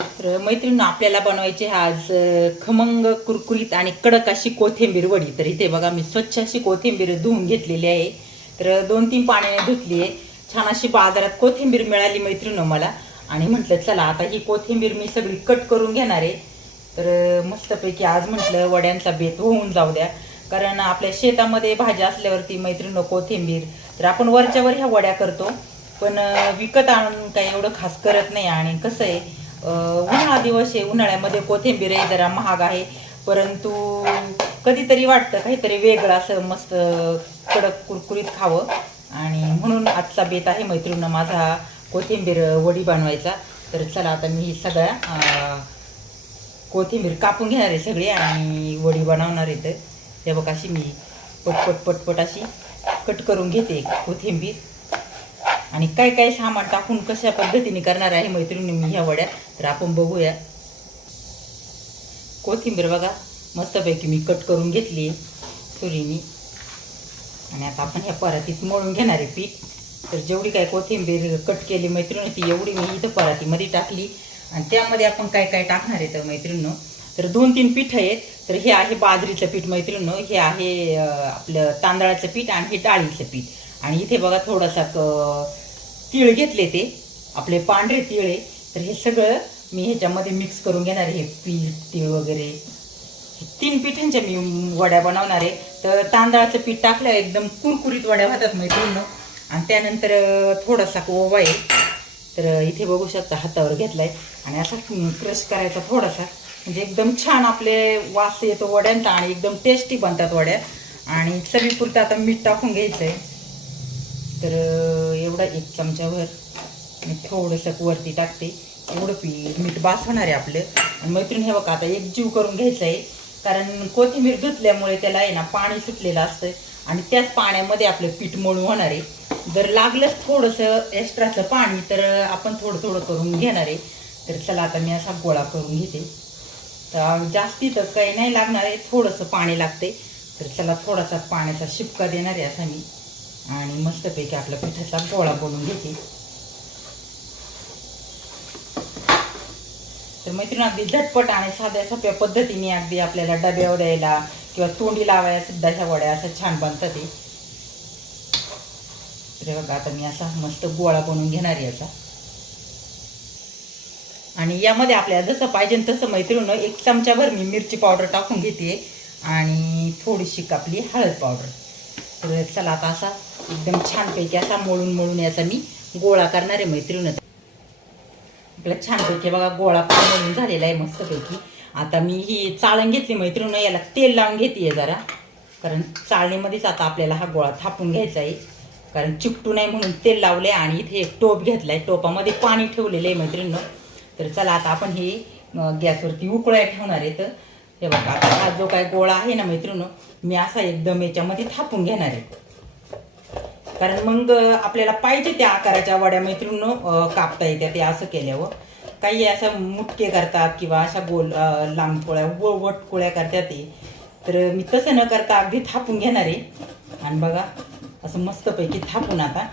तर मैत्रिणी आपल्याला बनवायचे आज खमंग कुरकुरीत आणि कडक अशी कोथिंबीर वडी. तर इथे बघा मी स्वच्छ अशी कोथिंबीर धुवून घेतलेली आहे. तर दोन तीन पाण्याने धुतली आहे. छान अशी बाजारात कोथिंबीर मिळाली मैत्रिणं मला. आणि म्हटलं चला आता ही कोथिंबीर मी सगळी कट करून घेणार आहे. तर मस्तपैकी आज म्हटलं वड्यांचा बेत होऊन जाऊ द्या. कारण आपल्या शेतामध्ये भाज्या असल्यावरती मैत्रिणं कोथिंबीर तर आपण वरच्यावर ह्या वड्या करतो. पण विकत आणून काही एवढं खास करत नाही. आणि कसं आहे उन्हाळा दिवस आहे. उन्हाळ्यामध्ये कोथिंबीर आहे जरा महाग आहे. परंतु कधीतरी वाटतं काहीतरी वेगळं असं मस्त कडक कुरकुरीत खावं. आणि म्हणून आजचा बेत आहे मैत्रिणी माझा कोथिंबीर वडी बनवायचा. तर चला आता मी सगळ्या कोथिंबीर कापून घेणार आहे सगळी आणि वडी बनवणार आहे तर. हे बघ अशी मी पटपट पटपट अशी कट करून घेते कोथिंबीर. आणि काय काय सामान टाकून कशा पद्धतीने करणार आहे मैत्रिणी मी ह्या वड्या तर आपण बघूया. कोथिंबीर बघा मस्तपैकी मी कट करून घेतली सुरीनी आणि आता आपण ह्या परातीत मळून घेणार आहे पीठ. तर जेवढी काय कोथिंबीर कट केली मैत्रिणी ती एवढी मी इथं परातीमध्ये टाकली. आणि त्यामध्ये आपण काय काय टाकणार आहे तर मैत्रिणीनं? तर दोन तीन पीठ आहेत. तर हे आहे बाजरीचं पीठ मैत्रिणीनं. हे आहे आपलं तांदळाचं पीठ आणि हे डाळीचं पीठ. आणि इथे बघा थोडासा क- तीळ घेतले ते आपले पांढरे तीळ आहे. तर हे सगळं मी ह्याच्यामध्ये मिक्स करून घेणार आहे. हे पीठ तीळ वगैरे. हे तीन पिठांच्या मी वड्या बनवणार आहे. तर तांदळाचं पीठ टाकलं एकदम कुरकुरीत वड्या होतात पूर्ण आणि त्यानंतर थोडासा ओवा आहे. तर इथे बघू शकता हातावर घेतलाय. आणि असा क्रश करायचा थोडासा. म्हणजे एकदम छान आपले वास येतो वड्यांचा आणि एकदम टेस्टी बनतात वड्या. आणि चवीपुरतं आता मीठ टाकून घ्यायचं आहे तर एवढा एक चमच्यावर मी थोडंसं वरती टाकते. एवढं पीठ मीठ बास होणार आहे आपलं. आणि मैत्रीण हे बघा आता एक जीव करून घ्यायचं आहे कारण कोथिंबीर धुतल्यामुळे त्याला आहे ना पाणी सुटलेलं असतं आणि त्याच पाण्यामध्ये आपलं पीठ मळू होणार आहे. जर लागलंच थोडंसं एक्स्ट्राचं पाणी तर आपण थोडं थोडं करून घेणार आहे. तर चला आता मी असा गोळा करून घेते. तर जास्ती तर काही नाही लागणार आहे. थोडंसं पाणी लागते तर चला थोडासा पाण्याचा शिपका देणार आहे असा मी. आणि मस्तपैकी आपला पिठाचा गोळा बनवून घेते. तर मैत्रीण अगदी झटपट आणि साध्या सोप्या पद्धतीने अगदी आपल्याला डब्यावर द्यायला किंवा तोंडी लावायला सुद्धा ह्या वड्या असं छान बनतात ते बघा आता मी असा मस्त गोळा बनवून घेणार आहे याचा. आणि यामध्ये आपल्याला जसं पाहिजे तसं मैत्रीण एक चमच्याभर मी मिरची पावडर टाकून घेते आणि थोडीशी कापली हळद पावडर. तर चला आता असा एकदम छानपैकी असा मळून मळून याचा मी गोळा करणार आहे मैत्रीण आपला छानपैकी बघा गोळा पण मळून झालेला आहे मस्तपैकी. आता मी ही चाळण घेतली मैत्रीण याला तेल लावून घेते जरा. कारण चाळणीमध्येच आता आपल्याला हा गोळा थापून घ्यायचा आहे. कारण चिकटू नाही म्हणून तेल लावले आणि इथे एक टोप घेतलाय. टोपामध्ये पाणी ठेवलेलं आहे मैत्रिणी तर चला आता आपण हे गॅसवरती उकळ्या ठेवणार आहे तर. हे बघा आता हा जो काय गोळा आहे ना मैत्रिणी मी असा एकदम याच्यामध्ये थापून घेणार आहे. कारण मग आपल्याला पाहिजे त्या आकाराच्या वड्या मैत्रिणी कापता येत्या ते असं केल्यावर. काही असं मुटके करतात किंवा अशा गोल लांब पोळ्या व वटकोळ्या करतात ते. तर मी तसं न करता अगदी थापून घेणार आहे. आणि बघा असं मस्तपैकी थापून आता.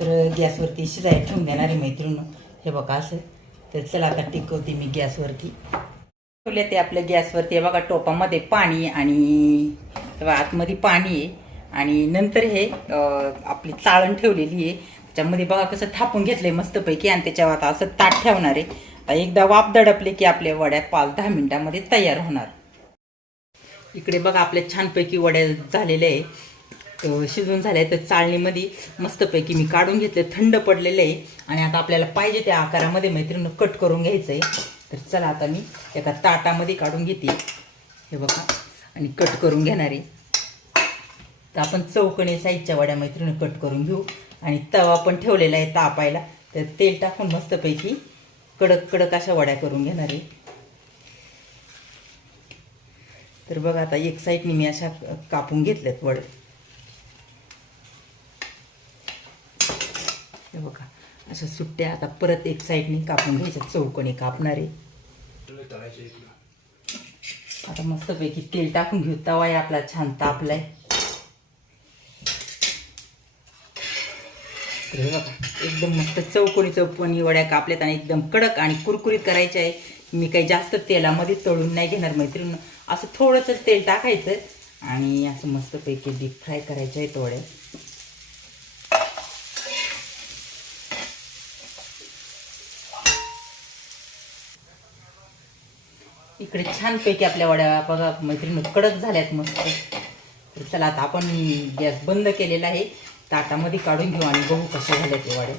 तर गॅसवरती शिजायला ठेवून देणार आहे मैत्रिणी हे बघा असं. तर चला आता टिकवते मी गॅसवरती. ठेवले ते आपल्या गॅसवरती. बघा टोपामध्ये पाणी आणि तेव्हा आतमध्ये पाणी आहे. आणि नंतर हे आपली चाळण ठेवलेली आहे. त्याच्यामध्ये बघा कसं थापून घेतलंय मस्तपैकी आणि त्याच्यावर आता असं ताट ठेवणार आहे. आता एकदा वाफ दडपले की आपल्या वड्या पाच दहा मिनिटामध्ये तयार होणार. इकडे बघा आपल्या छानपैकी वड्या झालेल्या आहे. तर शिजून झाल्या तर चाळणीमध्ये मस्तपैकी मी काढून घेतले. थंड पडलेले आहे. आणि आता आपल्याला पाहिजे त्या आकारामध्ये मैत्रिणी कट करून घ्यायचं आहे तर चला आता मी एका ताटामध्ये काढून घेते. हे बघा. आणि कट करून घेणार आहे. तर आपण चौकणी साईजच्या वड्या मैत्रिणी कट करून घेऊ. आणि तवा पण ठेवलेला आहे तापायला. तर तेल टाकून मस्तपैकी कडक कडक अशा वड्या करून घेणार आहे. तर बघा आता एक साईडने मी अशा कापून घेतल्यात वड. हे बघा. अशा सुट्ट्या आता परत एक साईडने कापून घ्यायच्या. चौकोनी कापणारे? आता मस्तपैकी तेल टाकून घेऊ. तवा आहे आपला छान तापलाय. एकदम मस्त चौकोनी चौकोनी वड्या कापल्यात आणि एकदम कडक आणि कुरकुरीत करायच्या आहे. मी काही जास्त तेलामध्ये तळून नाही घेणार मैत्रीण. असं थोडंसं तेल टाकायचं आणि असं मस्तपैकी डीप फ्राय करायचं आहे वड्या. इकडे छानपैकी आपल्या वड्या बघा मैत्रिणी कडक झाल्यात मस्त. तर चला आता आपण गॅस बंद केलेला आहे. ताटामध्ये काढून घेऊ आणि बघू कशा झाल्या ते वड्या.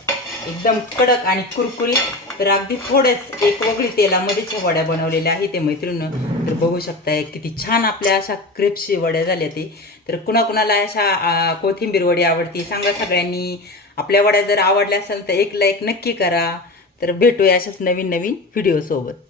एकदम कडक आणि कुरकुरीत तर अगदी थोड्याच एक वगळी तेलामध्येच ह्या वड्या बनवलेल्या आहे ते मैत्रिणीनं. तर बघू शकताय किती छान आपल्या अशा क्रिप्सची वड्या झाल्या ते. तर कुणाकुणाला अशा कोथिंबीर वडी आवडते सांगा सगळ्यांनी. आपल्या वड्या जर आवडल्या असेल तर एक लाईक नक्की करा. तर भेटूया अशाच नवीन नवीन व्हिडिओसोबत